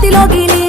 రాతిలో Geeli